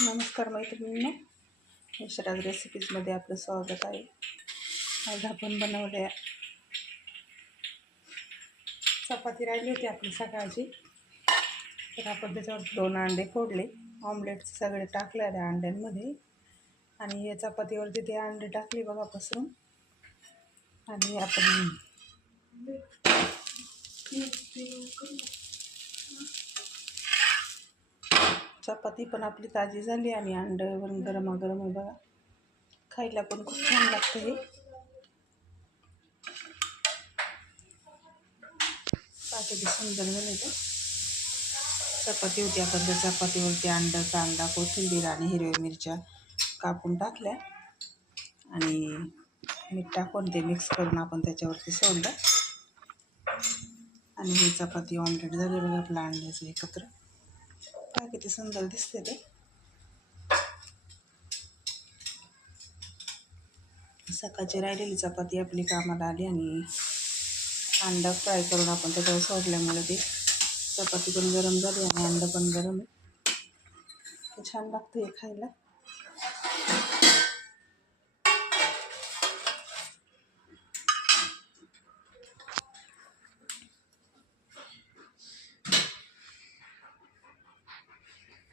नमस्कार मैत्रिणींनो, यशराज रेसिपीजमध्ये आपलं स्वागत आहे. आज आपण बनवल्या चपाती राहिली होती आपली सकाळची, तर आपण त्याच्यावर 2 अंडे फोडले. ऑमलेट सगळे टाकले त्या अंड्यांमध्ये आणि या चपातीवरती ते अंडे टाकले बघा पसरून. आणि आपण चपाती पण आपली ताजी झाली आणि अंड पण गरमागरम आहे बघा. खायला पण खूप छान लागतं हे. किती सुंदर झाले ते. चपाती होती, आपण त्या चपातीवरती अंड, कांदा, कोथिंबीर आणि हिरव्या मिरच्या कापून टाकल्या आणि मीठ टाकून ते मिक्स करून आपण त्याच्यावरती सोडलं आणि ही चपाती ऑमलेट झाली बघा आपलं अंड्याचं एकत्र. किती सुंदर दिसते ते. सकाळची राहिलेली चपाती आपली कामाला आली आणि अंडा फ्राय करून आपण त्याच्यावर सोडल्यामुळे ते चपाती पण गरम झाली आणि अंडा पण गरम आहे. छान लागतं हे खायला.